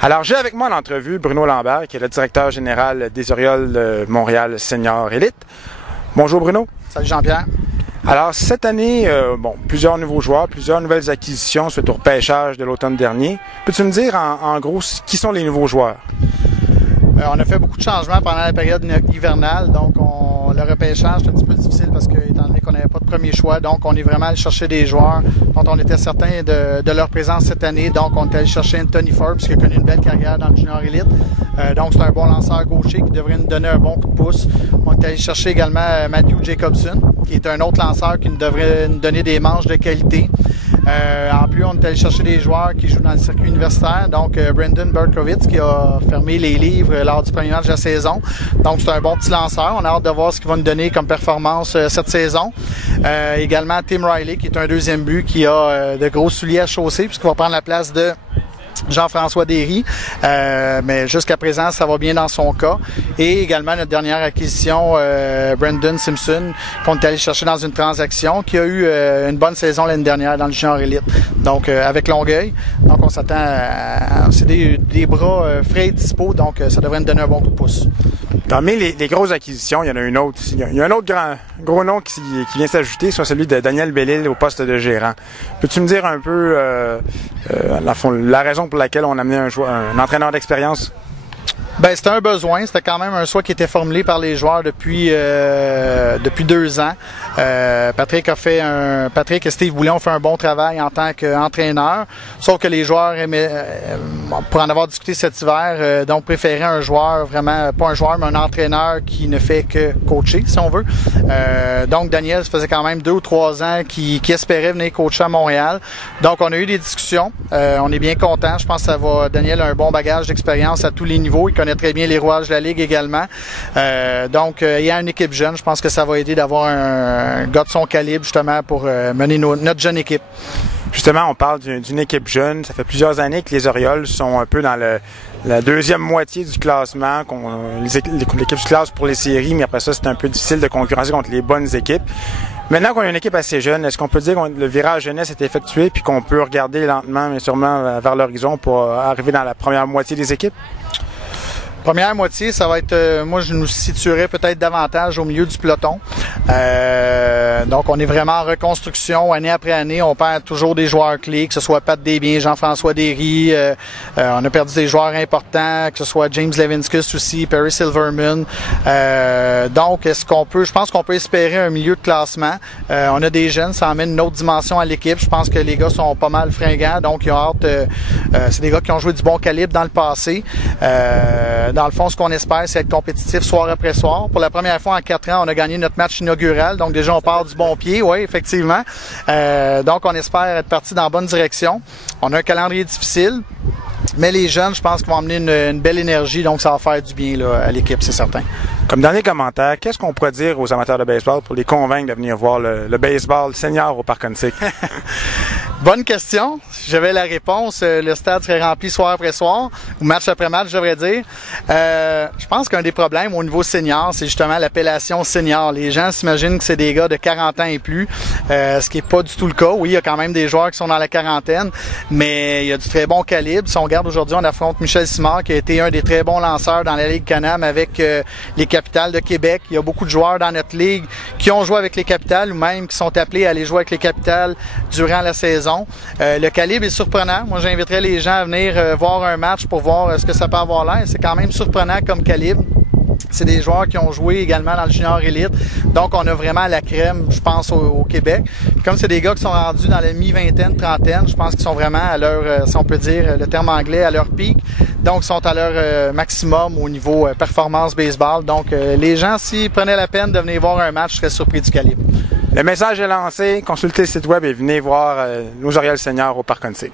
Alors, j'ai avec moi en entrevue Bruno Lambert, qui est le directeur général des Orioles de Montréal Senior Elite. Bonjour Bruno. Salut Jean-Pierre. Alors, cette année, plusieurs nouveaux joueurs, plusieurs nouvelles acquisitions suite au repêchage de l'automne dernier. Peux-tu me dire en gros qui sont les nouveaux joueurs? On a fait beaucoup de changements pendant la période hivernale, donc le repêchage est un petit peu difficile parce que, étant donné qu'on n'avait pas de premier choix, donc on est vraiment allé chercher des joueurs dont on était certain de leur présence cette année. Donc on est allé chercher Anthony Forbes qui a connu une belle carrière dans le Junior Elite. Donc c'est un bon lanceur gaucher qui devrait nous donner un bon coup de pouce. On est allé chercher également Matthew Jacobson, qui est un autre lanceur qui devrait nous donner des manches de qualité. En plus, on est allé chercher des joueurs qui jouent dans le circuit universitaire. Donc, Brendan Berkowitz qui a fermé les livres lors du premier match de la saison. Donc, c'est un bon petit lanceur. On a hâte de voir ce qu'il va nous donner comme performance cette saison. Également, Tim Riley qui est un deuxième but qui a de gros souliers à chausser puisqu'il va prendre la place de Jean-François Derry, mais jusqu'à présent, ça va bien dans son cas. Et également, notre dernière acquisition, Brandon Simpson, qu'on est allé chercher dans une transaction, qui a eu une bonne saison l'année dernière dans le Junior Elite, donc avec Longueuil. Donc, on s'attend à... C'est des bras frais et dispo, donc ça devrait nous donner un bon coup de pouce. Parmi les grosses acquisitions, il y en a une autre. Il y a un autre gros nom qui vient s'ajouter, soit celui de Daniel Bellil au poste de gérant. Peux-tu me dire un peu la raison pour laquelle on a amené un entraîneur d'expérience? Ben, c'était un besoin. C'était quand même un souhait qui était formulé par les joueurs depuis 2 ans. Patrick et Steve Boulay ont fait un bon travail en tant qu'entraîneur. Sauf que les joueurs aimaient, pour en avoir discuté cet hiver, donc préféraient un joueur vraiment, pas un joueur, mais un entraîneur qui ne fait que coacher, si on veut. Donc, Daniel, ça faisait quand même 2 ou 3 ans qu'il espérait venir coacher à Montréal. Donc, on a eu des discussions. On est bien contents. Je pense que Daniel a un bon bagage d'expérience à tous les niveaux. Il connaît très bien les rouages de la Ligue également. Donc, ayant une équipe jeune, je pense que ça va aider d'avoir un gars de son calibre, justement, pour mener notre jeune équipe. Justement, on parle d'une équipe jeune. Ça fait plusieurs années que les Orioles sont un peu dans la deuxième moitié du classement. L'équipe se classe pour les séries, mais après ça, c'est un peu difficile de concurrencer contre les bonnes équipes. Maintenant qu'on a une équipe assez jeune, est-ce qu'on peut dire que le virage jeunesse est effectué puis qu'on peut regarder lentement mais sûrement vers l'horizon pour arriver dans la première moitié des équipes? Première moitié, ça va être, moi je nous situerais peut-être davantage au milieu du peloton. Donc on est vraiment en reconstruction année après année. On perd toujours des joueurs clés, que ce soit Pat Desbiens, Jean-François Derry. On a perdu des joueurs importants, que ce soit James Levinskus aussi, Perry Silverman. Donc je pense qu'on peut espérer un milieu de classement. On a des jeunes, ça amène une autre dimension à l'équipe. Je pense que les gars sont pas mal fringants, donc ils ont hâte. C'est des gars qui ont joué du bon calibre dans le passé. Dans le fond, ce qu'on espère, c'est être compétitif soir après soir. Pour la première fois en 4 ans, on a gagné notre match inaugural. Donc déjà, on part du bon pied, oui, effectivement. Donc, on espère être parti dans la bonne direction. On a un calendrier difficile. Mais les jeunes, je pense qu'ils vont amener une belle énergie. Donc, ça va faire du bien là, à l'équipe, c'est certain. Comme dernier commentaire, qu'est-ce qu'on pourrait dire aux amateurs de baseball pour les convaincre de venir voir le baseball senior au Parc Ontic? Bonne question. Si j'avais la réponse, le stade serait rempli soir après soir, ou match après match, je devrais dire. Je pense qu'un des problèmes au niveau senior, c'est justement l'appellation senior. Les gens s'imaginent que c'est des gars de 40 ans et plus, ce qui n'est pas du tout le cas. Oui, il y a quand même des joueurs qui sont dans la quarantaine, mais il y a du très bon calibre. Si on regarde aujourd'hui, on affronte Michel Simard, qui a été un des très bons lanceurs dans la Ligue Can-Am avec les Capitals de Québec. Il y a beaucoup de joueurs dans notre ligue qui ont joué avec les Capitals ou même qui sont appelés à aller jouer avec les Capitals durant la saison. Le calibre est surprenant. Moi, j'inviterais les gens à venir voir un match pour voir ce que ça peut avoir l'air. C'est quand même surprenant comme calibre. C'est des joueurs qui ont joué également dans le Junior Elite. Donc, on a vraiment la crème, je pense, au Québec. Puis, comme c'est des gars qui sont rendus dans la mi-vingtaine, trentaine, je pense qu'ils sont vraiment à leur, si on peut dire le terme anglais, à leur pic. Donc, ils sont à leur maximum au niveau performance baseball. Donc, les gens, s'ils prenaient la peine de venir voir un match, je serais surpris du calibre. Le message est lancé. Consultez le site web et venez voir nos Orioles seniors au Parc Ontic.